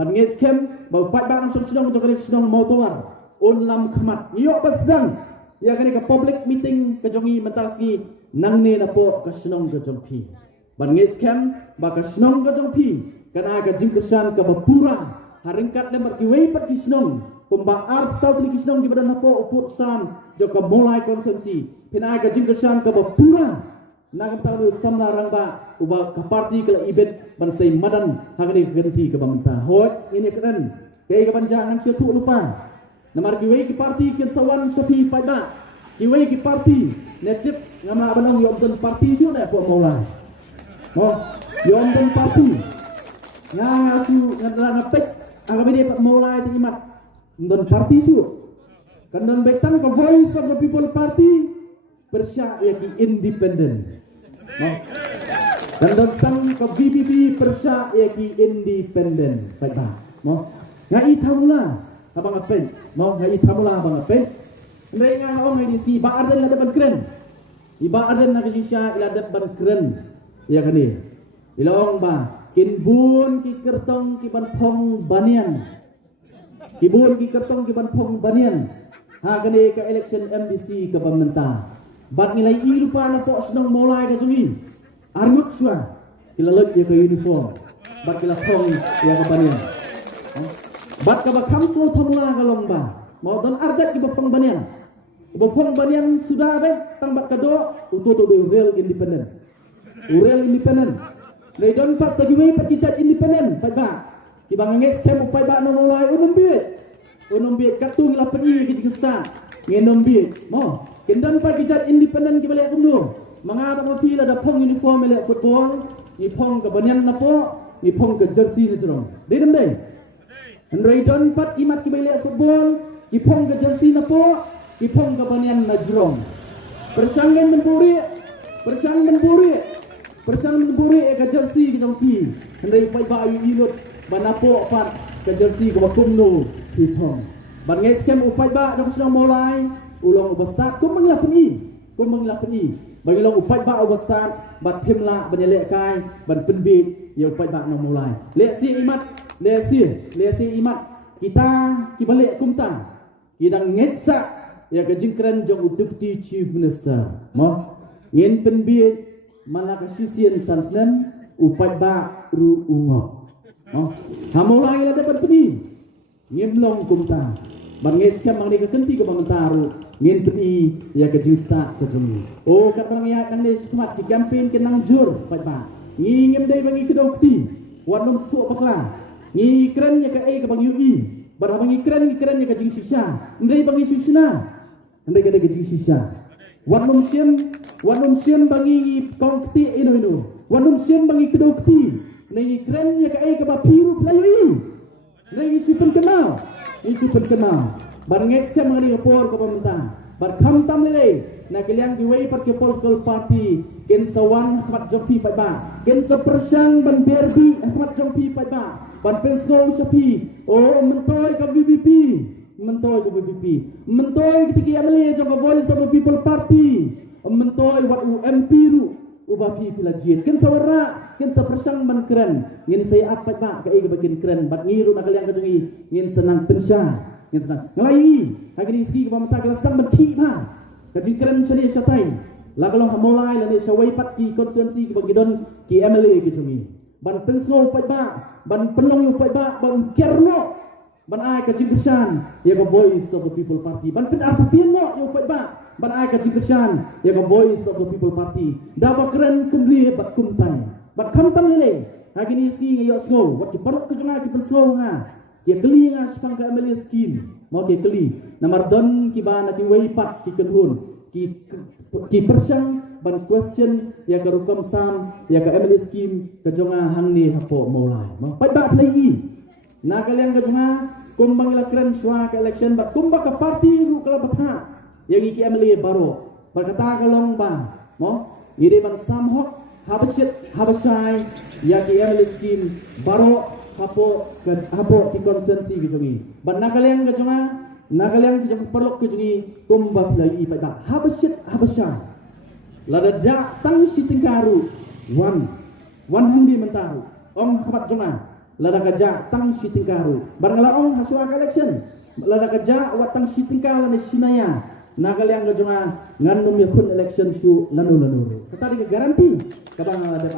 ban nge skem ba pat ba ang sunong to kani sunong motor on lam khmat yo ba sedang ya kani ka public meeting ka jongi matasi nang ne na po ka sunong ka jongpi ban nge skem ba ka sunong ka jongpi kana ka jingkesan ka bapura haringkat lemar ki wei pat ki sunong pemba arp sau ki sunong ki badan na po uput sam jo ka mulai konsensi pina ka jingkesan ka bapura nak tahu samna rangba uba ka parti ke event bansai madan hagani ganti ke bamta hot ini keren kay ka banjangan siya tu lupa namar giwei ki parti ken sawan sopi pada giwei ki parti netip ngama banong yom parti siu na po maula oh yom parti nga tu ngadra ngapek agabi de maula ti imat don parti siu kan don betang ka voice of the people party persya ya ki independent dan sang ke BBB persya yaki independent baik ba mo ngai thamula abang apen mo ngai thamula abang apen mereka ong ngai si ba aden la ban kren iba aden na kisya ila dat ban kren ya kani ila ong ba kinbun ki kertong ki ban phong banian kibun ki kertong ki ban phong banian ha kani ka election MDC ke pemerintah bat nilai i lupa na po senang mulai ka tungi armut sua kilalot ya ke uniform bat kila thong ya ka banian bat ka bakam so thamula ka lomba mau don arjat ki bapang banian sudah be tang bat kado untuk to be real independent le don pat sagiwe pat kicat independent pat ba ki banganget scam upai ba no mulai unum biet katung la pergi ki kesta ngenom biet mo kendan pa kicat independent ki balik kumno mangapa mo pila da pong uniform le football ni pong ka banyan na po ni pong ka jersey ni jurong dedem dei andai don pat imat ki balik football ni pong ka jersey na po ni pong ka banyan na jurong persanggen menburi ka jersey ki jong pi andai pai ba ayu ilut banapo pat ka jersey ka kumno pitong ban ngai scam upai ba dong sedang mulai ulong ubastat kum menglapen bagi long upai ba ubastat bat phimla banyale kai ban penbit ya upai ba nang mulai le si imat kita ki balik kumta kidang ngetsa ya ka jingkran jong deputy chief minister mo ngin penbit malaka sisian sansnen upai ba ru ungo mo ha mulai la dapat peni ngimlong kumta bangis kam mangni kenti ke bangtaru ngin peni ya ke jinsta ke jumi oh kat bang ya nang ni smat di campaign ke nang jur pai ba ngim dei bangi kedokti warnum su bakla ngi kren ya ke ai ke bang ui bar bangi kren ya ke jing sisa ndei bangi sisna ndei ke jing sisa warnum siem bangi kongti ino warnum siem bangi kedokti ngi kren ya ke ai ke ba piru playui ngi sipen kenal barnget siam ngari opor ko pemerintah bar kham tam le na kalian giwei pat ke political party ken sawan khmat jopi pat ba ken sepersang ban berbi khmat jopi pat ba ban pensgo sapi oh mentoy ka BBP mentoy ketiki amle jong voice of the people party mentoy wat UMP ru ubapi pilajian ken sawara ken sepersang ban keren ngin saya apa ba ka ai bagian keren bat ngiru na kalian kadungi ngin senang pensya ngin senang ngalai hagini si ka mamata kala sang berki ba kadin keren sari satai la kalong hamolai la ni sawai pat ki konstituensi ki bagidon ki MLA ki tungi ban penso pat ba ban penlong pat ba ban kerno ban ai ka jingkesan ya ka voice of the people party ban pen artapien no yo pat ba ban ai ka jingkesan ya ka voice of the people party da ba keren kumli bat kumtai bat kham tam le hagini si ngayo snow wat ki parok ke jonga ki penso nga ki keli nga spang ka MLA scheme mau ki keli namar don ki bana ki wei pat ki kenhun ki persang ban question ya ka rukam sam ya ka MLA scheme ke jonga hangni hapo mulai mau pat ba play na kalian ke jonga kumbang la keren swa ka election bat kumba ka party ru kala batha yang iki MLA baro berkata kalong ba mo ide ban samhok habashai ya ki MLA scheme baro hapo ki konsensi ki jongi ban nakalian ke jonga nakalian ki perlok ke jongi kumba lagi pada habasha lada da tang si tingkaru wan handi mentaru ong khabat jonga lada kaja tang sitingkaru barang laong hasua election lada kaja watang sitingkala ni sinaya nagaliang gajonga ngannum yakun election su lanu tadi garanti kabang ada